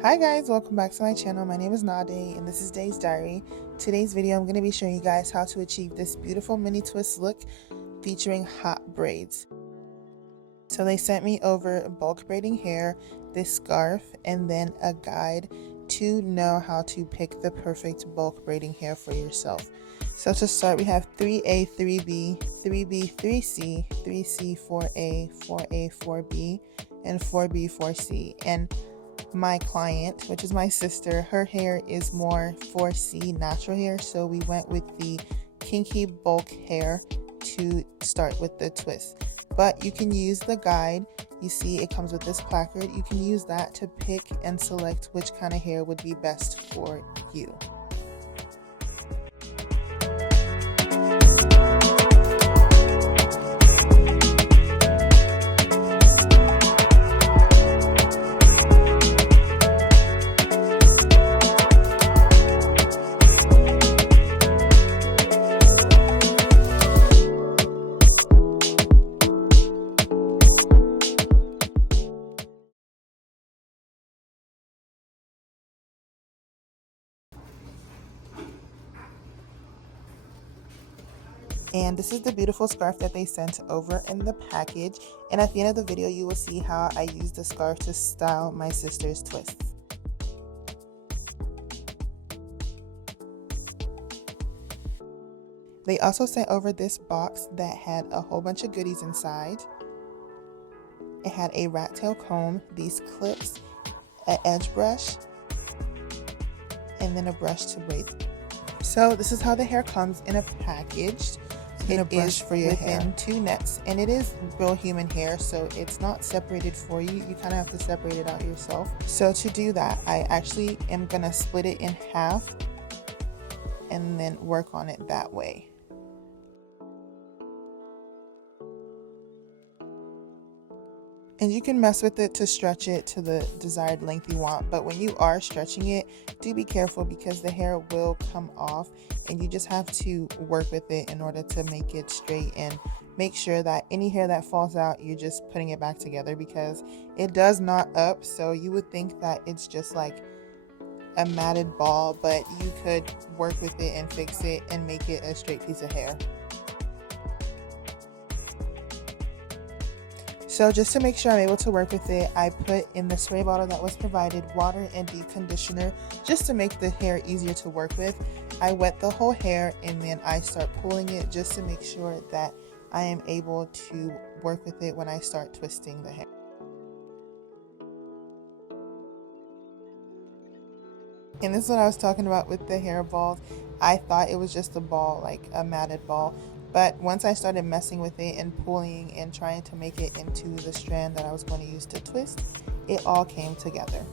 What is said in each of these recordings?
Hi guys, welcome back to my channel. My name is Nade and this is Day's Diary. Today's video I'm going to be showing you guys how to achieve this beautiful mini twist look featuring hot braids. So they sent me over bulk braiding hair, this scarf, and then a guide to know how to pick the perfect bulk braiding hair for yourself. So to start, we have 3A, 3B, 3B, 3C, 3C, 4A, 4A, 4B, and 4B, 4C. And my client, which is my sister, her hair is more 4C natural hair, so we went with the kinky bulk hair to start with the twist. But you can use the guide. You see it comes with this placard. You can use that to pick and select which kind of hair would be best for you. And this is the beautiful scarf that they sent over in the package. And at the end of the video, you will see how I use the scarf to style my sister's twists. They also sent over this box that had a whole bunch of goodies inside. It had a rat tail comb, these clips, an edge brush, and then a brush to braid. So this is how the hair comes in a package. It is for your within 2 nets, and it is real human hair, so it's not separated for you. You kind of have to separate it out yourself. So to do that, I actually am gonna split it in half and then work on it that way. And you can mess with it to stretch it to the desired length you want, but when you are stretching it, do be careful because the hair will come off, and you just have to work with it in order to make it straight and make sure that any hair that falls out, you're just putting it back together, because it does knot up. So you would think that it's just like a matted ball, but you could work with it and fix it and make it a straight piece of hair. So just to make sure I'm able to work with it, I put in the spray bottle that was provided water and deep conditioner just to make the hair easier to work with. I wet the whole hair and then I start pulling it just to make sure that I am able to work with it when I start twisting the hair. And this is what I was talking about with the hair balls. I thought it was just a ball, like a matted ball. But once I started messing with it and pulling and trying to make it into the strand that I was going to use to twist, it all came together.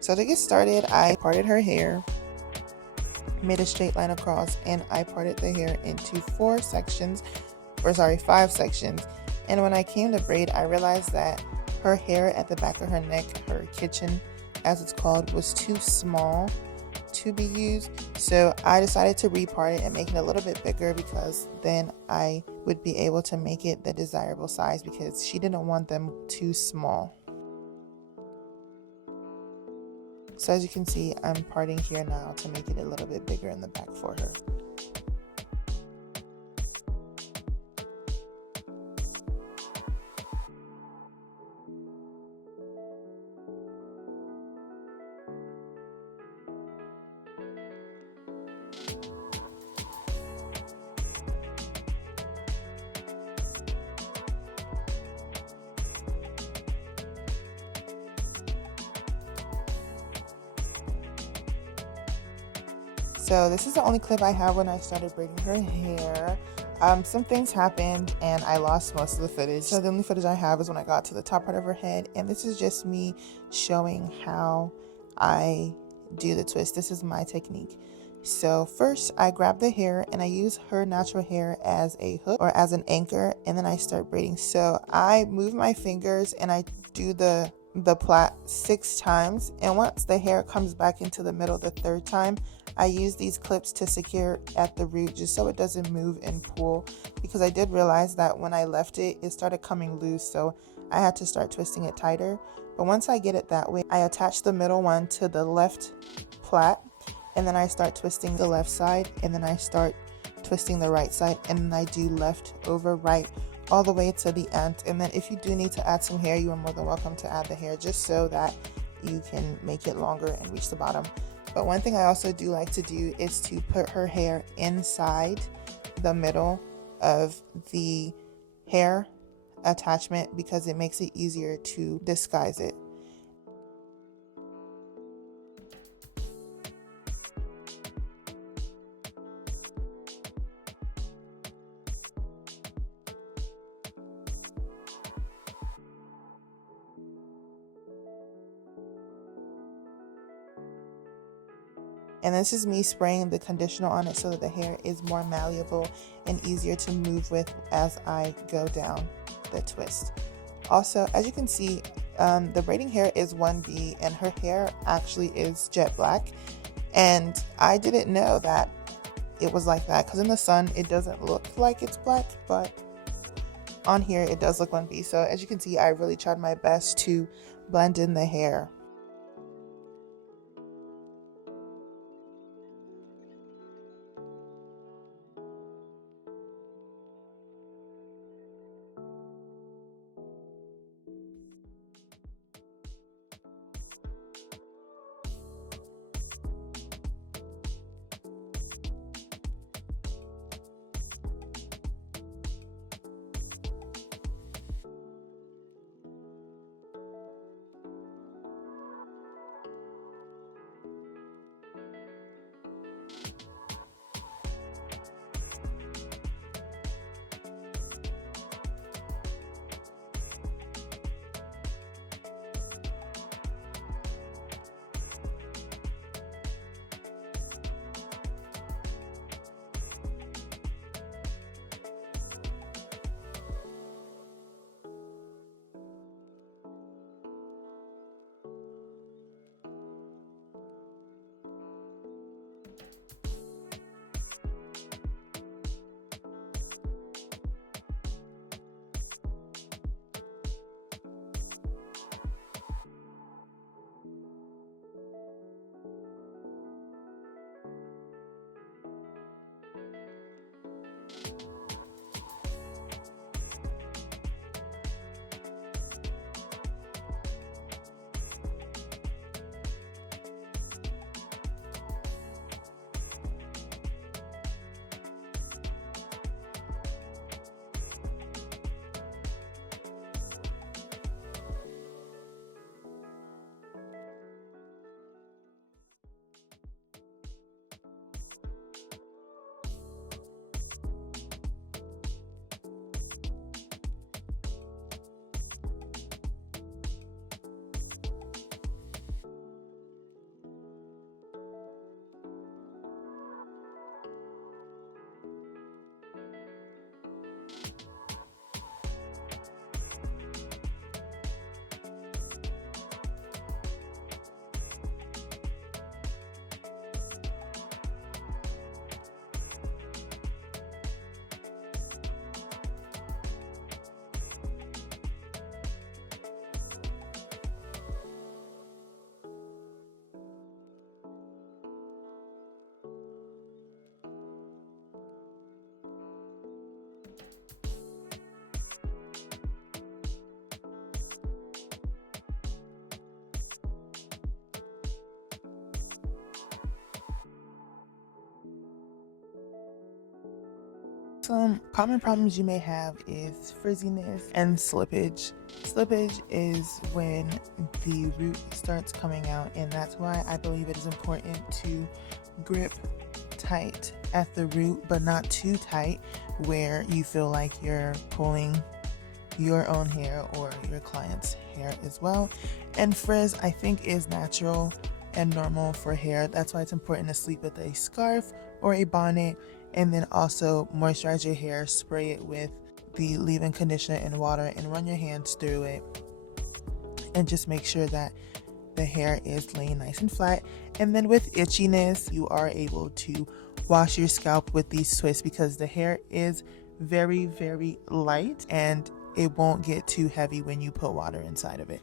So to get started, I parted her hair, made a straight line across, and I parted the hair into 5 sections. And when I came to braid, I realized that her hair at the back of her neck, her kitchen as it's called, was too small to be used. So I decided to repart it and make it a little bit bigger, because then I would be able to make it the desirable size, because she didn't want them too small. So as you can see, I'm parting here now to make it a little bit bigger in the back for her. So this is the only clip I have when I started braiding her hair. Some things happened and I lost most of the footage. So the only footage I have is when I got to the top part of her head, and this is just me showing how I do the twist. This is my technique. So first I grab the hair and I use her natural hair as a hook or as an anchor, and then I start braiding. So I move my fingers and I do the the plait 6 times, and once the hair comes back into the middle the 3rd time, I use these clips to secure at the root just so it doesn't move and pull, because I did realize that when I left it, it started coming loose, so I had to start twisting it tighter. But once I get it that way, I attach the middle one to the left plait, and then I start twisting the left side, and then I start twisting the right side, and then I do left over right all the way to the end. And then if you do need to add some hair, you are more than welcome to add the hair just so that you can make it longer and reach the bottom. But one thing I also do like to do is to put her hair inside the middle of the hair attachment, because it makes it easier to disguise it. And this is me spraying the conditioner on it so that the hair is more malleable and easier to move with as I go down the twist. Also, as you can see, the braiding hair is 1B and her hair actually is jet black. And I didn't know that it was like that, because in the sun it doesn't look like it's black, but on here it does look 1B. So as you can see, I really tried my best to blend in the hair. Some common problems you may have is frizziness and slippage. Slippage is when the root starts coming out, and that's why I believe it is important to grip tight at the root, but not too tight where you feel like you're pulling your own hair or your client's hair as well. And frizz, I think, is natural and normal for hair. That's why it's important to sleep with a scarf or a bonnet, and then also moisturize your hair. Spray it with the leave-in conditioner and water and run your hands through it. and just make sure that the hair is laying nice and flat. And then with itchiness, you are able to wash your scalp with these twists because the hair is very, very light and it won't get too heavy when you put water inside of it.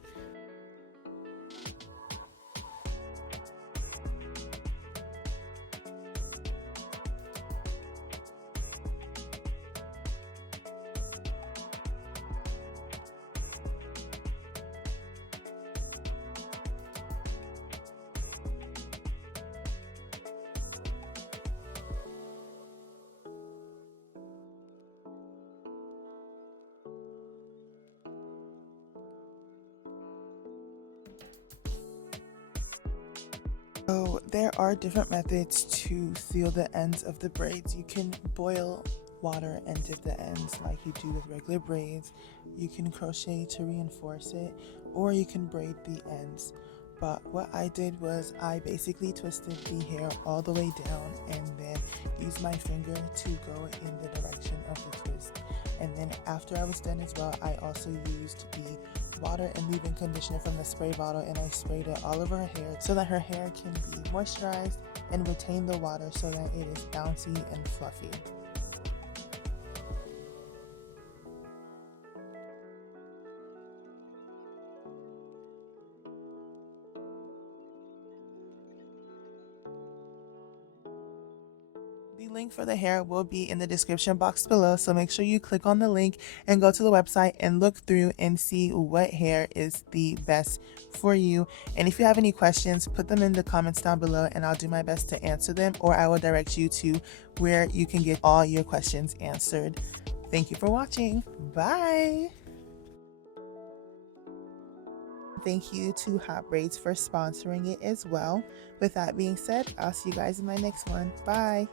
So there are different methods to seal the ends of the braids. You can boil water and dip the ends like you do with regular braids. You can crochet to reinforce it, or you can braid the ends. But what I did was I basically twisted the hair all the way down and then used my finger to go in the direction of the twist. And then after I was done as well, I also used the water and leave-in conditioner from the spray bottle, and I sprayed it all over her hair so that her hair can be moisturized and retain the water so that it is bouncy and fluffy. The link for the hair will be in the description box below, so make sure you click on the link and go to the website and look through and see what hair is the best for you. And if you have any questions, put them in the comments down below and I'll do my best to answer them, or I will direct you to where you can get all your questions answered. Thank you for watching. Bye! Thank you to HotBraids for sponsoring it as well. With that being said, I'll see you guys in my next one. Bye!